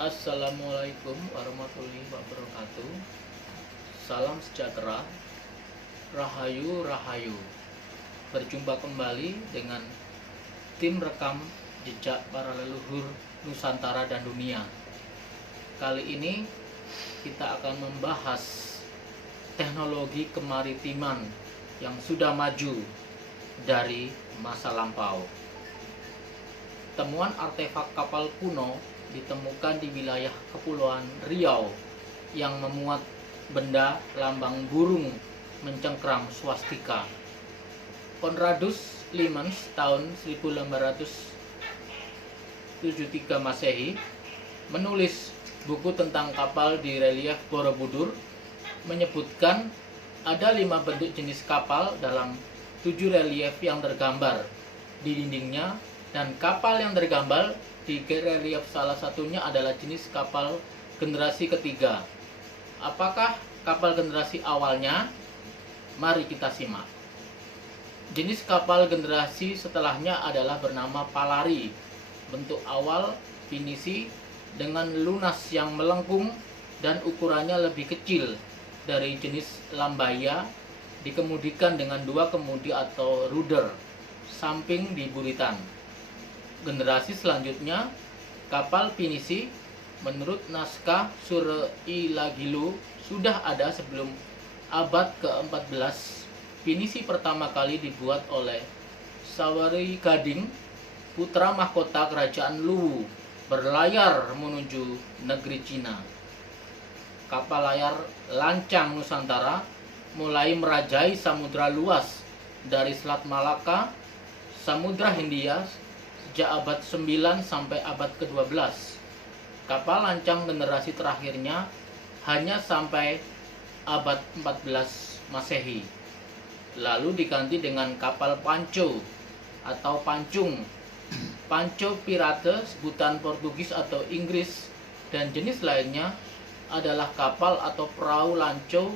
Assalamualaikum warahmatullahi wabarakatuh. Salam sejahtera, Rahayu Rahayu. Berjumpa kembali dengan tim rekam jejak para leluhur Nusantara dan dunia. Kali ini kita akan membahas teknologi kemaritiman yang sudah maju dari masa lampau. Temuan artefak kapal kuno ditemukan di wilayah Kepulauan Riau yang memuat benda lambang burung mencengkram swastika. Conradus Liemens tahun 1873 Masehi menulis buku tentang kapal di relief Borobudur, menyebutkan ada 5 bentuk jenis kapal dalam 7 relief yang tergambar di dindingnya, dan kapal yang tergambar di relief salah satunya adalah jenis kapal generasi ketiga. Apakah kapal generasi awalnya? Mari kita simak. Jenis kapal generasi setelahnya adalah bernama Palari. Bentuk awal pinisi dengan lunas yang melengkung dan ukurannya lebih kecil dari jenis Lambaya, dikemudikan dengan 2 kemudi atau rudder samping di buritan. Generasi selanjutnya, kapal pinisi, menurut naskah Surailagilu sudah ada sebelum abad ke-14. Pinisi pertama kali dibuat oleh Sawari Gading, putra mahkota kerajaan Luwu, berlayar menuju negeri Cina. Kapal layar lancang Nusantara mulai merajai samudra luas dari Selat Malaka, Samudra Hindia sejak abad 9 sampai abad ke-12. Kapal lancang generasi terakhirnya hanya sampai abad 14 Masehi. Lalu diganti dengan kapal panco atau pancung. Panco pirate sebutan Portugis atau Inggris, dan jenis lainnya adalah kapal atau perahu lanco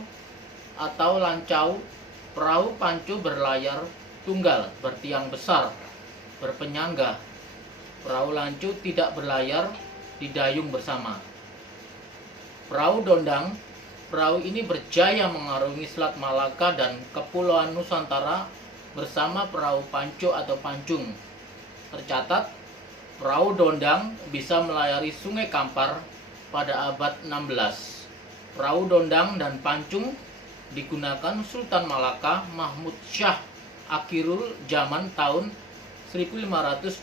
atau lancau. Perahu panco berlayar tunggal, bertiang besar, berpenyangga. Perahu lancu tidak berlayar, didayung bersama. Perahu dondang, perahu ini berjaya mengarungi Selat Malaka dan Kepulauan Nusantara bersama perahu panco atau pancung. Tercatat, perahu dondang bisa melayari Sungai Kampar pada abad 16. Perahu dondang dan pancung digunakan Sultan Malaka Mahmud Syah akhirul zaman tahun 1526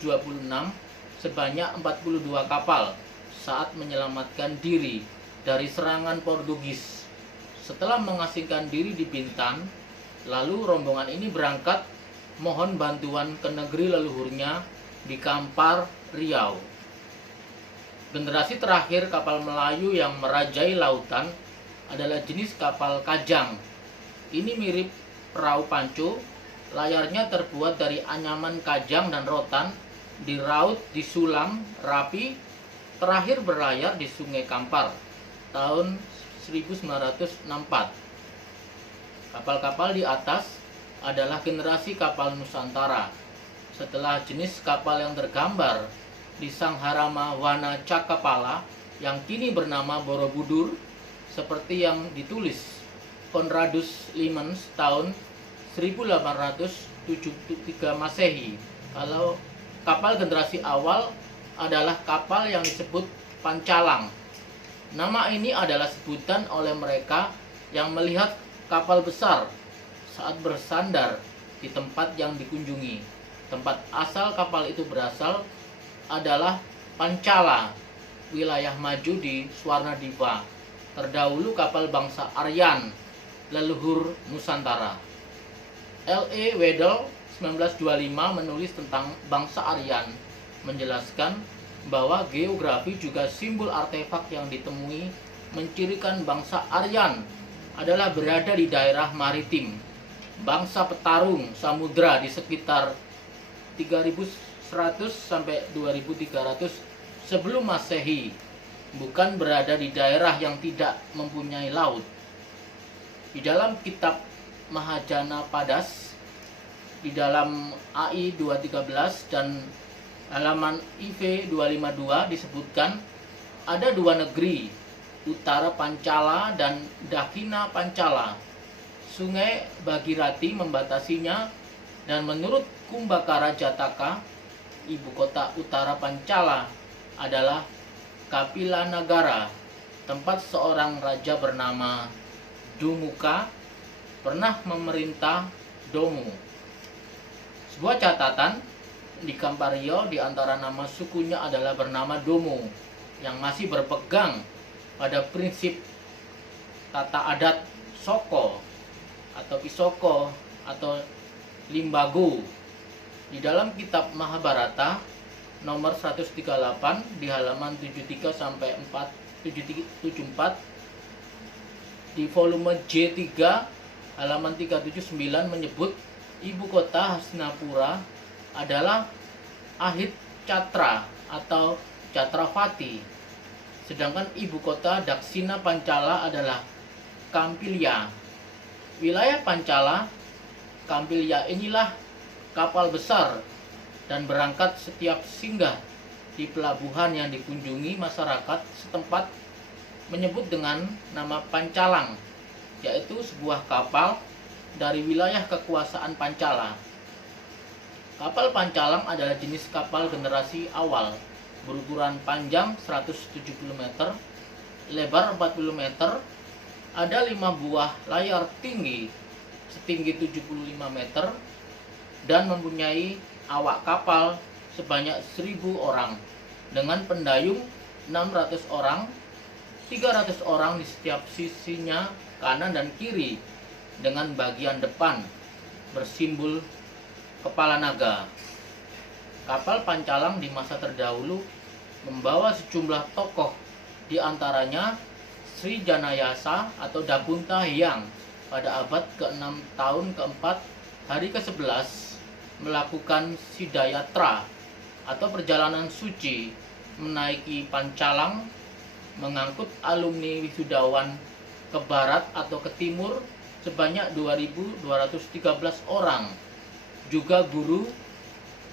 sebanyak 42 kapal saat menyelamatkan diri dari serangan Portugis. Setelah mengasingkan diri di Bintan, lalu rombongan ini berangkat mohon bantuan ke negeri leluhurnya di Kampar, Riau. Generasi terakhir kapal Melayu yang merajai lautan adalah jenis kapal kajang. Ini mirip perahu panco. Layarnya terbuat dari anyaman kajang dan rotan, diraut, disulam rapi, terakhir berlayar di Sungai Kampar tahun 1964. Kapal-kapal di atas adalah generasi kapal Nusantara. Setelah jenis kapal yang tergambar di Sangharama Wana Cakapala yang kini bernama Borobudur, seperti yang ditulis Conradus Liemens tahun 1873 Masehi. Kalau kapal generasi awal adalah kapal yang disebut pancalang. Nama ini adalah sebutan oleh mereka yang melihat kapal besar saat bersandar di tempat yang dikunjungi. Tempat asal kapal itu berasal adalah Pancala, wilayah maju di Swarnadiva. Terdahulu kapal bangsa Aryan, leluhur Nusantara. L.E. Wedel 1925 menulis tentang bangsa Aryan, menjelaskan bahwa geografi juga simbol artefak yang ditemui mencirikan bangsa Aryan adalah berada di daerah maritim, bangsa petarung samudra di sekitar 3100 sampai 2300 sebelum Masehi, bukan berada di daerah yang tidak mempunyai laut. Di dalam kitab Mahajana Padas, di dalam AI 213 dan halaman IV 252 disebutkan ada dua negeri, Utara Pancala dan Daksina Pancala. Sungai Bhagirathi membatasinya, dan menurut Kumbhakara Jataka, ibu kota Utara Pancala adalah Kapilanagara, tempat seorang raja bernama Dumuka pernah memerintah Domu. Sebuah catatan di Kamparyo di antara nama sukunya adalah bernama Domu, yang masih berpegang pada prinsip tata adat Soko atau Pisoko atau Limbago. Di dalam kitab Mahabharata nomor 138 di halaman 73 sampai 74, di volume J3 halaman 379 menyebut ibu kota Hastinapura adalah Ahit Catra atau Catrapati, sedangkan ibu kota Daksina Pancala adalah Kampilya. Wilayah Pancala, Kampilya inilah kapal besar dan berangkat setiap singgah di pelabuhan yang dikunjungi masyarakat setempat menyebut dengan nama Pancalang, yaitu sebuah kapal dari wilayah kekuasaan Pancala. Kapal Pancalang adalah jenis kapal generasi awal, berukuran panjang 170 meter, lebar 40 meter, ada 5 buah layar tinggi setinggi 75 meter, dan mempunyai awak kapal sebanyak 1.000 orang dengan pendayung 600 orang, 300 orang di setiap sisinya kanan dan kiri, dengan bagian depan bersimbol kepala naga. Kapal Pancalang di masa terdahulu membawa sejumlah tokoh, di antaranya Sri Janayasa atau Dapunta Hyang pada abad ke-6 tahun ke-4 hari ke-11 melakukan Sidayatra atau perjalanan suci menaiki Pancalang, mengangkut alumni wisudawan ke barat atau ke timur sebanyak 2.213 orang, juga guru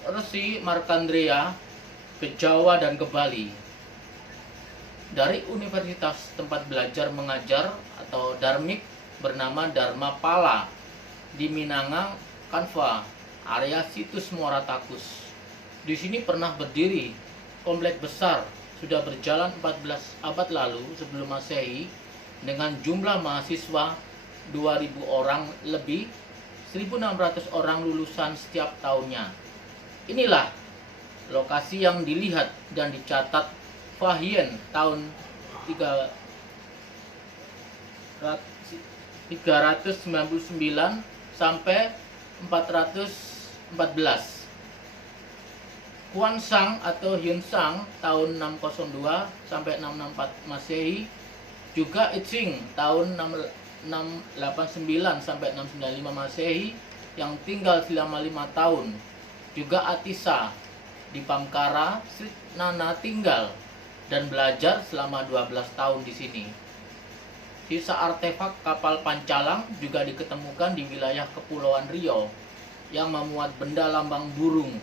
Resi Markandreya ke Jawa dan ke Bali. Dari universitas tempat belajar mengajar atau Dharmik bernama Dharmapala di Minanga Kanva, area situs Muara Takus. Di sini pernah berdiri komplek besar, sudah berjalan 14 abad lalu sebelum Masehi, dengan jumlah mahasiswa 2.000 orang lebih, 1.600 orang lulusan setiap tahunnya. Inilah lokasi yang dilihat dan dicatat Fahien tahun 399 sampai 414. Huansang atau Hyunsang tahun 602 sampai 664 Masehi, juga Itsing tahun 689 sampai 695 Masehi yang tinggal selama 5 tahun. Juga Atisa di Pamkara, Sri Nana tinggal dan belajar selama 12 tahun di sini. Sisa artefak kapal Pancalang juga diketemukan di wilayah Kepulauan Riau yang memuat benda lambang burung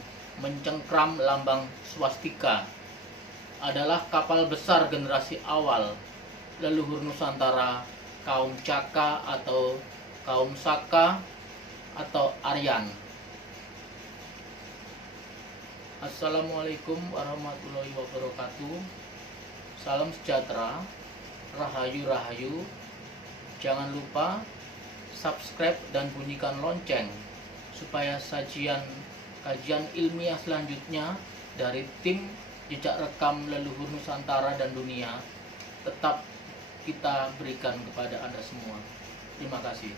mencengkram lambang swastika. Adalah kapal besar generasi awal leluhur Nusantara kaum Caka atau kaum Saka atau Aryan. Assalamualaikum warahmatullahi wabarakatuh. Salam sejahtera, rahayu-rahayu. Jangan lupa subscribe dan bunyikan lonceng supaya kajian ilmiah selanjutnya dari tim jejak rekam leluhur Nusantara dan dunia tetap kita berikan kepada Anda semua. Terima kasih.